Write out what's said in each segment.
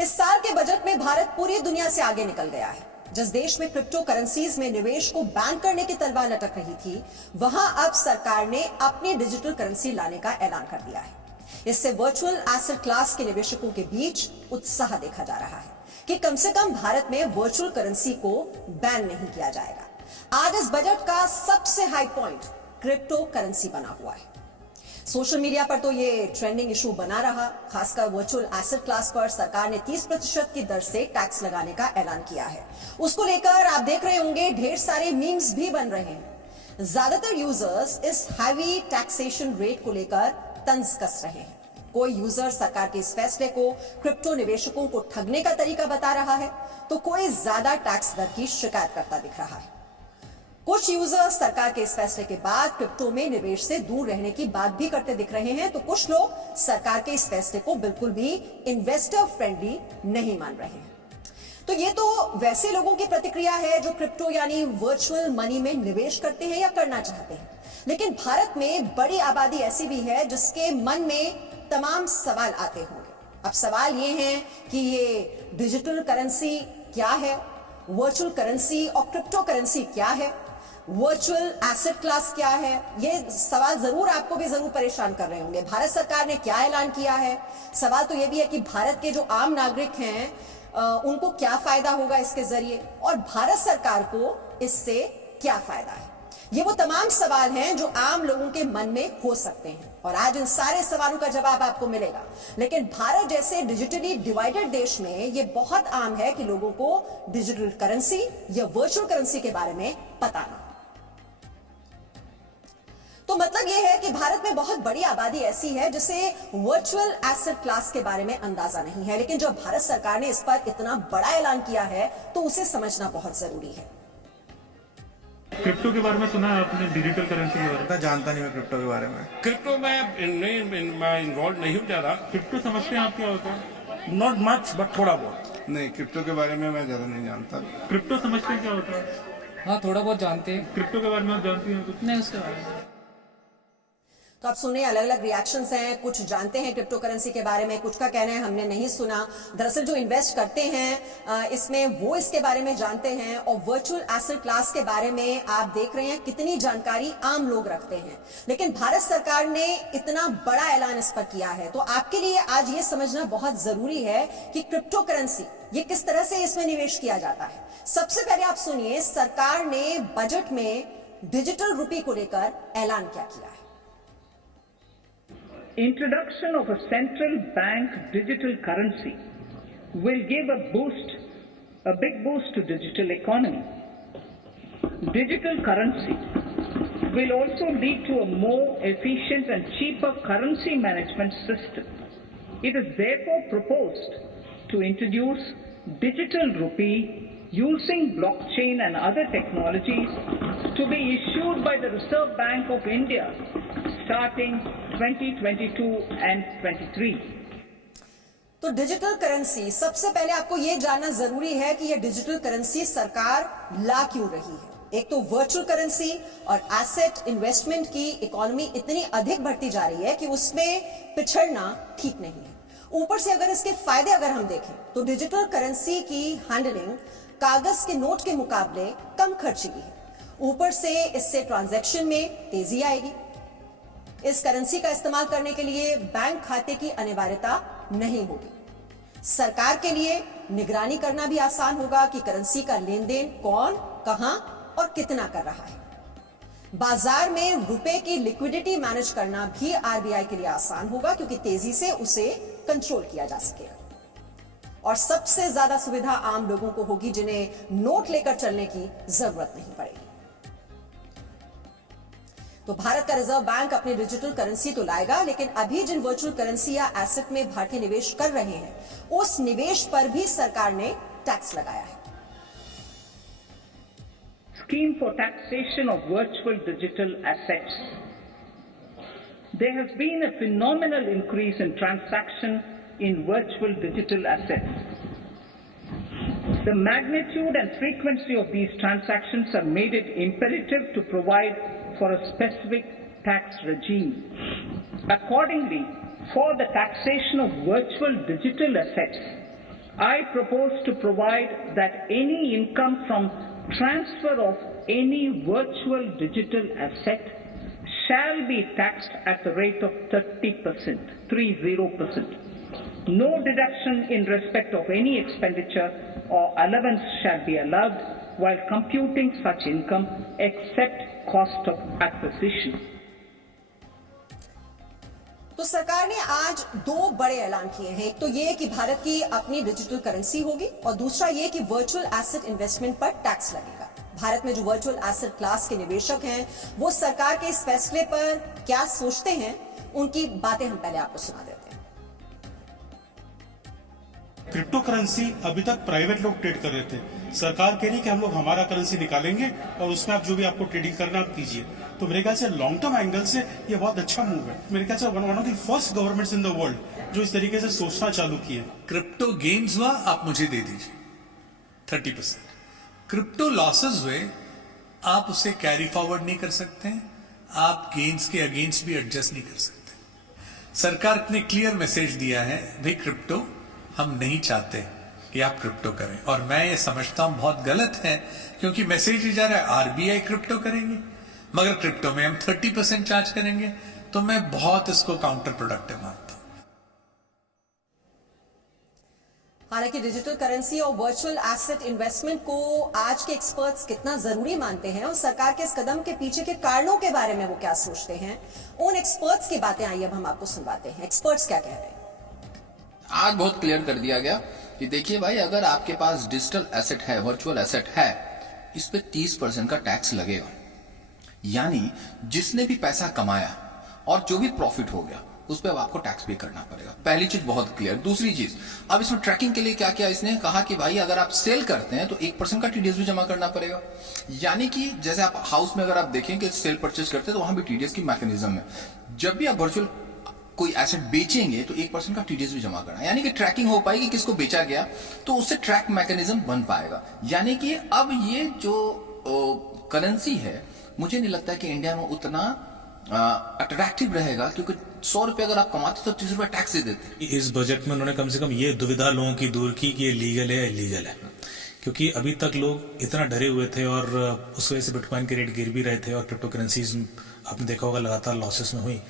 इस साल के बजट में भारत पूरी दुनिया से आगे निकल गया है। जिस देश में क्रिप्टो करेंसीज में निवेश को बैन करने की तलवार लटक रही थी, वहां अब सरकार ने अपनी डिजिटल करेंसी लाने का ऐलान कर दिया है। इससे वर्चुअल एसेट क्लास के निवेशकों के बीच उत्साह देखा जा रहा है कि कम से कम भारत में वर्चुअल करेंसी को बैन नहीं किया जाएगा। आज इस बजट का सबसे हाई पॉइंट क्रिप्टो करेंसी बना हुआ है। सोशल मीडिया पर तो ये ट्रेंडिंग इशू बना रहा। खासकर वर्चुअल एसेट क्लास पर सरकार ने 30% की दर से टैक्स लगाने का ऐलान किया है। उसको लेकर आप देख रहे होंगे ढेर सारे मीम्स भी बन रहे हैं। ज्यादातर यूजर्स इस हैवी टैक्सेशन रेट को लेकर तंज कस रहे हैं। कोई यूजर सरकार के इस फैसले को क्रिप्टो निवेशकों को ठगने का तरीका बता रहा है, तो कोई ज्यादा टैक्स दर की शिकायत करता दिख रहा है। कुछ यूजर्स सरकार के इस फैसले के बाद क्रिप्टो में निवेश से दूर रहने की बात भी करते दिख रहे हैं, तो कुछ लोग सरकार के इस फैसले को बिल्कुल भी इन्वेस्टर फ्रेंडली नहीं मान रहे हैं। तो ये तो वैसे लोगों की प्रतिक्रिया है जो क्रिप्टो यानी वर्चुअल मनी में निवेश करते हैं या करना चाहते हैं। लेकिन भारत में बड़ी आबादी ऐसी भी है जिसके मन में तमाम सवाल आते होंगे। अब सवाल ये हैं कि ये डिजिटल करेंसी क्या है, वर्चुअल करेंसी और क्रिप्टो करेंसी क्या है, वर्चुअल एसेट क्लास क्या है। ये सवाल जरूर आपको भी जरूर परेशान कर रहे होंगे। भारत सरकार ने क्या ऐलान किया है। सवाल तो ये भी है कि भारत के जो आम नागरिक हैं उनको क्या फायदा होगा इसके जरिए, और भारत सरकार को इससे क्या फायदा है। ये वो तमाम सवाल हैं जो आम लोगों के मन में हो सकते हैं, और आज इन सारे सवालों का जवाब आपको मिलेगा। लेकिन भारत जैसे डिजिटली डिवाइडेड देश में ये बहुत आम है कि लोगों को डिजिटल करेंसी या वर्चुअल करेंसी के बारे में पता ना। तो मतलब यह है कि भारत में बहुत बड़ी आबादी ऐसी है जिसे वर्चुअल एसेट क्लास के बारे में अंदाजा नहीं है। लेकिन जब भारत सरकार ने इस पर इतना बड़ा ऐलान किया है तो उसे समझना बहुत जरूरी है। क्रिप्टो के बारे में सुना है आपने, डिजिटल करेंसी के बारे में? जानता नहीं मैं क्रिप्टो के बारे में। क्रिप्टो में मैं इन्वॉल्व नहीं हूँ ज्यादा। क्रिप्टो समझते हैं आप क्या होता है? नॉट मच बट थोड़ा बहुत। नहीं, क्रिप्टो के बारे में मैं ज्यादा नहीं जानता। क्रिप्टो समझते हैं क्या होता है? हाँ, थोड़ा बहुत जानते हैं। क्रिप्टो के बारे में आप जानती हैं कुछ? नहीं, उसके बारे में तो आप सुनिए, अलग अलग रिएक्शंस हैं। कुछ जानते हैं क्रिप्टो करेंसी के बारे में, कुछ का कहना है हमने नहीं सुना। दरअसल जो इन्वेस्ट करते हैं इसमें वो इसके बारे में जानते हैं, और वर्चुअल एसेट क्लास के बारे में आप देख रहे हैं कितनी जानकारी आम लोग रखते हैं। लेकिन भारत सरकार ने इतना बड़ा ऐलान इस पर किया है, तो आपके लिए आज ये समझना बहुत जरूरी है कि क्रिप्टो करेंसी ये किस तरह से इसमें निवेश किया जाता है। सबसे पहले आप सुनिए सरकार ने बजट में डिजिटल रुपये को लेकर ऐलान क्या किया है। Introduction of a central bank digital currency will give a big boost to digital economy. Digital currency will also lead to a more efficient and cheaper currency management system. It is therefore proposed to introduce digital rupee using blockchain and other technologies to be issued by the Reserve Bank of India starting 2022 and 23. तो digital currency, सबसे पहले आपको यह जानना जरूरी है कि यह डिजिटल करेंसी सरकार ला क्यों रही है। एक तो वर्चुअल करेंसी और एसेट इन्वेस्टमेंट की इकोनॉमी इतनी अधिक बढ़ती जा रही है कि उसमें पिछड़ना ठीक नहीं है। ऊपर से अगर इसके फायदे अगर हम देखें तो डिजिटल करेंसी की हैंडलिंग कागज के नोट के मुकाबले कम खर्चीली है। ऊपर से इससे ट्रांजैक्शन में तेजी आएगी। इस करेंसी का इस्तेमाल करने के लिए बैंक खाते की अनिवार्यता नहीं होगी। सरकार के लिए निगरानी करना भी आसान होगा कि करेंसी का लेन देन कौन, कहां और कितना कर रहा है। बाजार में रुपए की लिक्विडिटी मैनेज करना भी आरबीआई के लिए आसान होगा, क्योंकि तेजी से उसे कंट्रोल किया जा सकेगा। और सबसे ज्यादा सुविधा आम लोगों को होगी जिन्हें नोट लेकर चलने की जरूरत नहीं पड़ेगी। तो भारत का रिजर्व बैंक अपनी डिजिटल करेंसी तो लाएगा, लेकिन अभी जिन वर्चुअल करेंसी या एसेट में भारतीय निवेश कर रहे हैं उस निवेश पर भी सरकार ने टैक्स लगाया है। Scheme for taxation of virtual digital assets. There has been a phenomenal increase in transaction in virtual digital assets. The magnitude and frequency of these transactions have made it imperative to provide for a specific tax regime. Accordingly, for the taxation of virtual digital assets, I propose to provide that any income from transfer of any virtual digital asset shall be taxed at the rate of 30%, 30%. No deduction in respect of any expenditure or allowance shall be allowed while computing such income except cost of acquisition. तो सरकार ने आज दो बड़े ऐलान किए हैं। एक तो ये कि भारत की अपनी डिजिटल करेंसी होगी और दूसरा ये कि वर्चुअल एसेट इन्वेस्टमेंट पर टैक्स लगेगा। भारत में जो वर्चुअल एसेट क्लास के निवेशक हैं वो सरकार के इस फैसले पर क्या सोचते हैं, उनकी बातें हम पहले आपको सुना देते हैं। क्रिप्टो करेंसी अभी तक प्राइवेट लोग ट्रेड कर रहे थे। सरकार कह रही है कि हम लोग हमारा करेंसी निकालेंगे और उसमें आप जो भी आपको ट्रेडिंग करना आप कीजिए। तो मेरे ख्याल से लॉन्ग टर्म एंगल से ये बहुत अच्छा मूव है। मेरे ख्याल से one of the first governments in the world जो इस तरीके से सोचना चालू किए। क्रिप्टो गेन्स हुआ आप मुझे दे दीजिए 30%। क्रिप्टो लॉसेस हुए आप उसे कैरी फॉरवर्ड नहीं कर सकते हैं, आप गेन्स के अगेंस्ट भी एडजस्ट नहीं कर सकते। सरकार ने क्लियर मैसेज दिया है, भाई क्रिप्टो हम नहीं चाहते कि आप क्रिप्टो करें। और मैं ये समझता हूं बहुत गलत है, क्योंकि मैसेज ही जा रहा है आरबीआई क्रिप्टो करेंगे, मगर क्रिप्टो में हम 30% चार्ज करेंगे। तो मैं बहुत इसको काउंटर प्रोडक्टिव मानता हूं। हालांकि डिजिटल करेंसी और वर्चुअल एसेट इन्वेस्टमेंट को आज के एक्सपर्ट्स कितना जरूरी मानते हैं और सरकार के इस कदम के पीछे के कारणों के बारे में वो क्या सोचते हैं, उन एक्सपर्ट्स की बातें आइए अब हम आपको सुनवाते हैं। एक्सपर्ट्स क्या कह रहे हैं। आज बहुत क्लियर कर दिया गया कि देखिए भाई, अगर आपके पास डिजिटल एसेट है, वर्चुअल एसेट है, इस पे 30% का टैक्स लगेगा। यानी जिसने भी पैसा कमाया और जो भी प्रॉफिट हो गया उस पे अब आपको टैक्स पे करना पड़ेगा। पहली चीज बहुत क्लियर। दूसरी चीज, अब इसमें ट्रैकिंग के लिए क्या किया, इसने कहा कि भाई अगर आप सेल करते हैं तो 1% का टीडीएस भी जमा करना पड़ेगा। यानी कि जैसे आप हाउस में अगर आप देखें कि सेल परचेज करते हैं तो वहां भी टीडीएस की मैकेनिज्म है। जब भी आप वर्चुअल कोई एसेट बेचेंगे तो 1% का टीडीएस भी जमा करना, यानी कि ट्रैकिंग हो पाएगी किसको बेचा गया, तो उससे ट्रैक मैकेनिज्म बन पाएगा। यानी कि अब ये जो करेंसी है, मुझे नहीं लगता कि इंडिया में उतना अट्रैक्टिव रहेगा, क्योंकि 100 रुपए अगर आप कमाते तो 30 रुपए टैक्स दे देते। इस बजट में उन्होंने कम से कम ये दुविधा लोगों की दूर की कि ये लीगल है या इलीगल है, क्योंकि अभी तक लोग इतना डरे हुए थे और उस वजह से बिटकॉइन के रेट गिर भी रहे थे और क्रिप्टो करेंसीज आपने देखा होगा लगातार लॉसेस में हुई,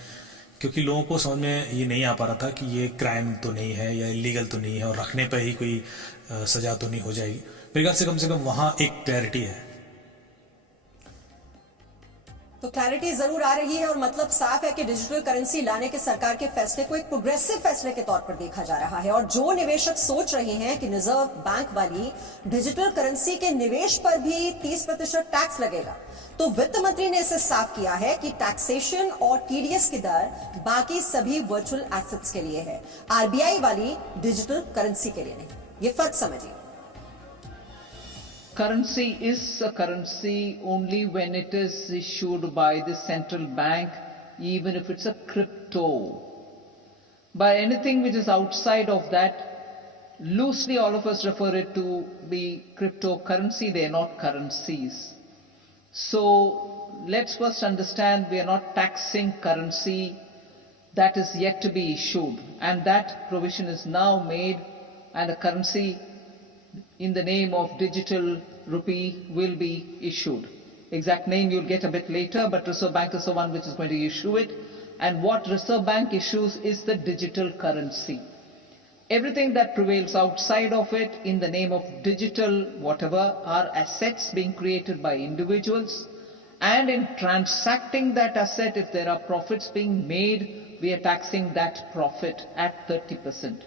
क्योंकि लोगों को समझ में ये नहीं आ पा रहा था कि ये क्राइम तो नहीं है या इलीगल तो नहीं है और रखने पर ही कोई सजा तो नहीं हो जाएगी। मेरे ख्याल से कम वहां एक क्लैरिटी है। तो क्लैरिटी जरूर आ रही है और मतलब साफ है कि डिजिटल करेंसी लाने के सरकार के फैसले को एक प्रोग्रेसिव फैसले के तौर पर देखा जा रहा है। और जो निवेशक सोच रहे हैं कि रिजर्व बैंक वाली डिजिटल करेंसी के निवेश पर भी 30% टैक्स लगेगा, तो वित्त मंत्री ने इसे साफ किया है कि टैक्सेशन और टीडीएस की दर बाकी सभी वर्चुअल एसेट्स के लिए है, आरबीआई वाली डिजिटल करेंसी के लिए नहीं। ये फर्क समझिए। Currency is a currency only when it is issued by the central bank, even if it's a crypto. By anything which is outside of that, loosely all of us refer it to be cryptocurrency, they are not currencies. So let's first understand we are not taxing currency that is yet to be issued, and that provision is now made, and a currency in the name of digital rupee will be issued. Exact name you'll get a bit later, but Reserve Bank is the one which is going to issue it. And what Reserve Bank issues is the digital currency. Everything that prevails outside of it in the name of digital whatever are assets being created by individuals, and in transacting that asset, if there are profits being made, we are taxing that profit at 30%.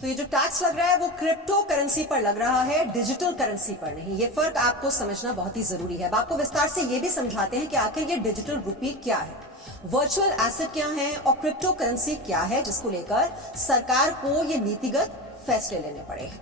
तो ये जो tax लग रहा है वो crypto currency पर लग रहा है, डिजिटल करेंसी पर नहीं। ये फर्क आपको समझना बहुत ही जरूरी है। अब आपको विस्तार से ये भी समझाते हैं कि आखिर ये डिजिटल रुपी क्या है, वर्चुअल एसेट क्या है और क्रिप्टो करेंसी क्या है, जिसको लेकर सरकार को ये नीतिगत फैसले लेने पड़े हैं।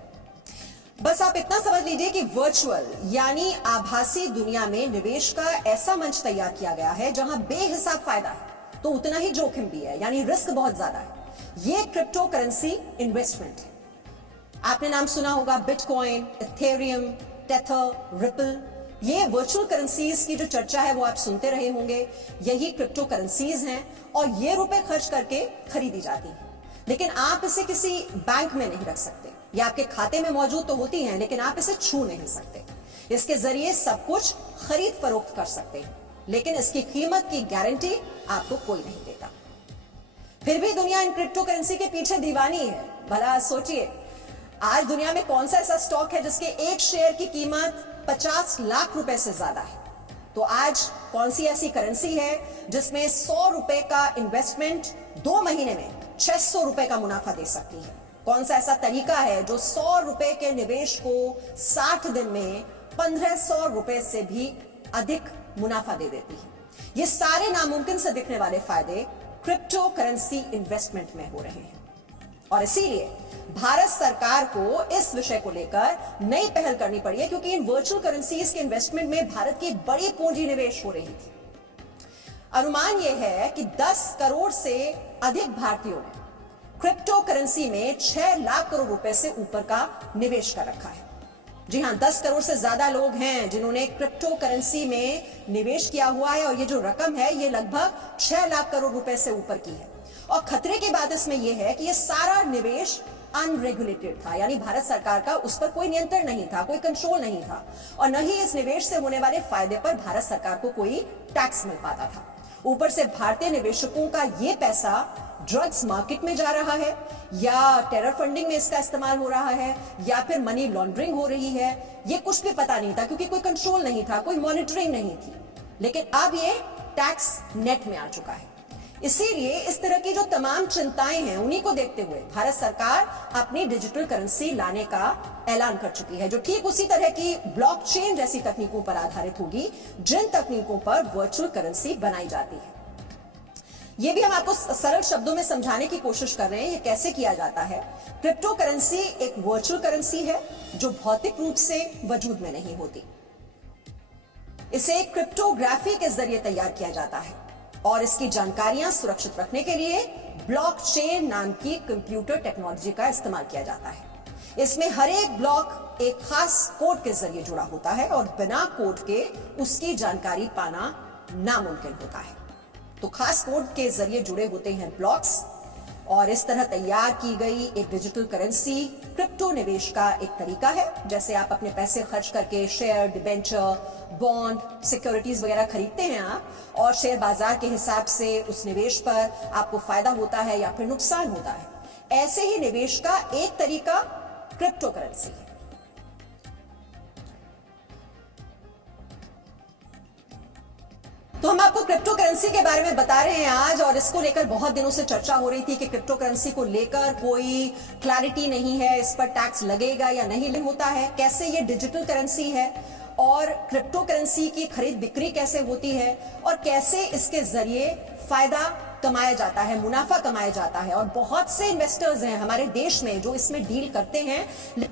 बस आप इतना समझ लीजिए कि वर्चुअल यानी आभासी दुनिया में निवेश का ऐसा मंच तैयार किया गया है जहां बेहिसाब फायदा है तो उतना ही जोखिम भी है, यानी रिस्क बहुत ज्यादा है। ये क्रिप्टो करेंसी इन्वेस्टमेंट है। आपने नाम सुना होगा बिटकॉइन, इथेरियम, टेथर, रिपल। ये वर्चुअल करेंसीज की जो चर्चा है वो आप सुनते रहे होंगे। यही क्रिप्टो करेंसीज हैं और ये रुपए खर्च करके खरीदी जाती हैं। लेकिन आप इसे किसी बैंक में नहीं रख सकते, या आपके खाते में मौजूद तो होती हैं लेकिन आप इसे छू नहीं सकते। इसके जरिए सब कुछ खरीद फरोख्त कर सकते हैं, लेकिन इसकी कीमत की गारंटी आपको कोई नहीं देता। फिर भी दुनिया इन क्रिप्टो करेंसी के पीछे दीवानी है। भला सोचिए, आज दुनिया में कौन सा ऐसा स्टॉक है जिसके एक शेयर की कीमत 50 लाख रुपए से ज्यादा है? तो आज कौन सी ऐसी करेंसी है जिसमें 100 रुपए का इन्वेस्टमेंट 2 महीने में 600 रुपए का मुनाफा दे सकती है? कौन सा ऐसा तरीका है जो 100 रुपए के निवेश को 60 दिन में 1500 रुपए से भी अधिक मुनाफा दे देती है? ये सारे नामुमकिन से दिखने वाले फायदे क्रिप्टो करेंसी इन्वेस्टमेंट में हो रहे हैं, और इसीलिए भारत सरकार को इस विषय को लेकर नई पहल करनी पड़ी है, क्योंकि इन वर्चुअल करेंसीज के इन्वेस्टमेंट में भारत की बड़ी पूंजी निवेश हो रही थी। अनुमान यह है कि 10 करोड़ से अधिक भारतीयों ने क्रिप्टो करेंसी में 6 लाख करोड़ रुपए से ऊपर का निवेश कर रखा है। जी हां, 10 करोड़ से ज्यादा लोग हैं जिन्होंने क्रिप्टो करेंसी में निवेश किया हुआ है, और ये जो रकम है ये लगभग 6 लाख करोड़ रुपए से ऊपर की है। और खतरे की बात इसमें यह है कि ये सारा निवेश अनरेगुलेटेड था, यानी भारत सरकार का उस पर कोई नियंत्रण नहीं था, कोई कंट्रोल नहीं था, और न ही इस निवेश से होने वाले फायदे पर भारत सरकार को कोई टैक्स मिल पाता था। ऊपर से भारतीय निवेशकों का ये पैसा ड्रग्स मार्केट में जा रहा है, या टेरर फंडिंग में इसका इस्तेमाल हो रहा है, या फिर मनी लॉन्ड्रिंग हो रही है, ये कुछ भी पता नहीं था, क्योंकि कोई कंट्रोल नहीं था, कोई मॉनिटरिंग नहीं थी। लेकिन अब ये टैक्स नेट में आ चुका है। इसीलिए इस तरह की जो तमाम चिंताएं हैं, उन्हीं को देखते हुए भारत सरकार अपनी डिजिटल करेंसी लाने का ऐलान कर चुकी है, जो ठीक उसी तरह की ब्लॉकचेन जैसी तकनीकों पर आधारित होगी जिन तकनीकों पर वर्चुअल करेंसी बनाई जाती है। ये भी हम आपको सरल शब्दों में समझाने की कोशिश कर रहे हैं, ये कैसे किया जाता है। क्रिप्टो करेंसी एक वर्चुअल करेंसी है जो भौतिक रूप से वजूद में नहीं होती। इसे क्रिप्टोग्राफी के जरिए तैयार किया जाता है, और इसकी जानकारियां सुरक्षित रखने के लिए ब्लॉकचेन नाम की कंप्यूटर टेक्नोलॉजी का इस्तेमाल किया जाता है। इसमें हर एक ब्लॉक एक खास कोड के जरिए जुड़ा होता है, और बिना कोड के उसकी जानकारी पाना नामुमकिन होता है। तो खास कोड के जरिए जुड़े होते हैं ब्लॉक्स, और इस तरह तैयार की गई एक डिजिटल करेंसी क्रिप्टो निवेश का एक तरीका है। जैसे आप अपने पैसे खर्च करके शेयर, डिबेंचर, बॉन्ड, सिक्योरिटीज वगैरह खरीदते हैं आप, और शेयर बाजार के हिसाब से उस निवेश पर आपको फायदा होता है या फिर नुकसान होता है, ऐसे ही निवेश का एक तरीका क्रिप्टो करेंसी है। तो हम आपको क्रिप्टो करेंसी के बारे में बता रहे हैं आज, और इसको लेकर बहुत दिनों से चर्चा हो रही थी कि क्रिप्टो करेंसी को लेकर कोई क्लैरिटी नहीं है, इस पर टैक्स लगेगा या नहीं होता है, कैसे ये डिजिटल करेंसी है, और क्रिप्टो करेंसी की खरीद बिक्री कैसे होती है, और कैसे इसके जरिए फायदा कमाया जाता है, मुनाफा कमाया जाता है। और बहुत से इन्वेस्टर्स हैं हमारे देश में जो इसमें डील करते हैं।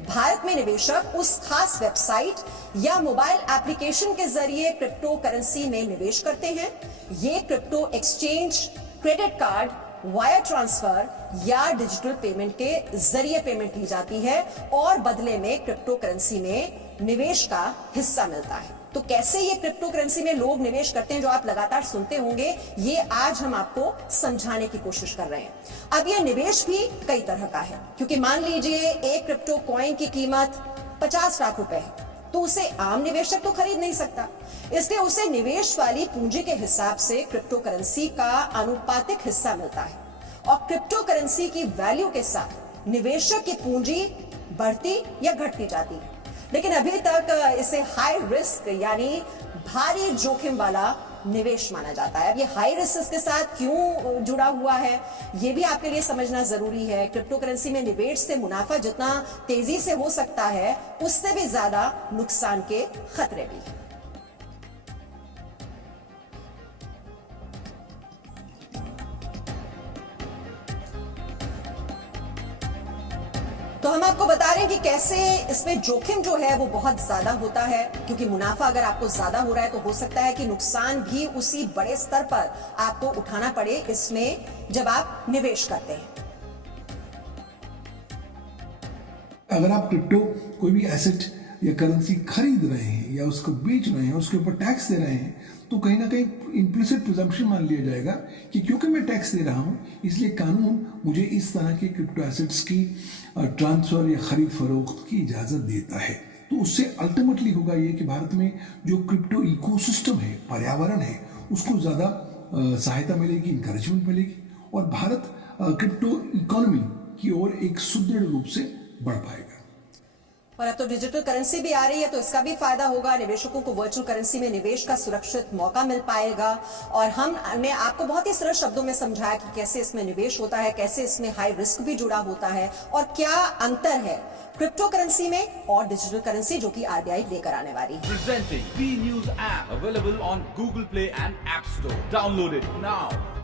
भारत में निवेशक उस खास वेबसाइट या मोबाइल एप्लीकेशन के जरिए क्रिप्टो करेंसी में निवेश करते हैं। ये crypto exchange, credit card, wire transfer या डिजिटल पेमेंट के जरिए पेमेंट ली जाती है, और बदले में क्रिप्टो करेंसी में निवेश का हिस्सा मिलता है। तो कैसे ये क्रिप्टो करेंसी में लोग निवेश करते हैं, जो आप लगातार सुनते होंगे, ये आज हम आपको समझाने की कोशिश कर रहे हैं। अब ये निवेश भी कई तरह का है, क्योंकि मान लीजिए एक क्रिप्टो कॉइन की कीमत 50 लाख रुपए है, तो उसे आम निवेशक तो खरीद नहीं सकता, इसलिए उसे निवेश वाली पूंजी के हिसाब से क्रिप्टो करेंसी का आनुपातिक हिस्सा मिलता है, और क्रिप्टो करेंसी की वैल्यू के साथ निवेशक की पूंजी बढ़ती या घटती जाती है। लेकिन अभी तक इसे हाई रिस्क यानी भारी जोखिम वाला निवेश माना जाता है। अब ये हाई रिस्क के साथ क्यों जुड़ा हुआ है, ये भी आपके लिए समझना जरूरी है। क्रिप्टो करेंसी में निवेश से मुनाफा जितना तेजी से हो सकता है, उससे भी ज्यादा नुकसान के खतरे भी हैं। तो हम आपको बता रहे हैं कि कैसे इसमें जोखिम जो है वो बहुत ज्यादा होता है, क्योंकि मुनाफा अगर आपको ज्यादा हो रहा है तो हो सकता है कि नुकसान भी उसी बड़े स्तर पर आपको उठाना पड़े इसमें जब आप निवेश करते हैं। अगर आप क्रिप्टो कोई भी एसेट या करेंसी खरीद रहे हैं या उसको बेच रहे हैं, उसके ऊपर टैक्स दे रहे हैं, तो कहीं ना कहीं इम्प्लिसिट प्रिजम्पशन मान लिया जाएगा कि क्योंकि मैं टैक्स दे रहा हूं इसलिए कानून मुझे इस तरह के क्रिप्टो एसेट्स की ट्रांसफर या खरीद फरोख्त की इजाज़त देता है। तो उससे अल्टीमेटली होगा ये कि भारत में जो क्रिप्टो इकोसिस्टम है, पर्यावरण है, उसको ज़्यादा सहायता मिलेगी, इंकरेजमेंट मिलेगी और भारत क्रिप्टो इकोनॉमी की ओर एक सुदृढ़ रूप से बढ़ पाएगा। और अब तो डिजिटल करेंसी भी आ रही है, तो इसका भी फायदा होगा। निवेशकों को वर्चुअल करेंसी में निवेश का सुरक्षित मौका मिल पाएगा। और हमने आपको बहुत ही सरल शब्दों में समझाया कि कैसे इसमें निवेश होता है, कैसे इसमें हाई रिस्क भी जुड़ा होता है और क्या अंतर है क्रिप्टो करेंसी में और डिजिटल करेंसी जो कि आरबीआई लेकर आने वाली है। Presenting B News app available on Google Play and App Store. Download it now.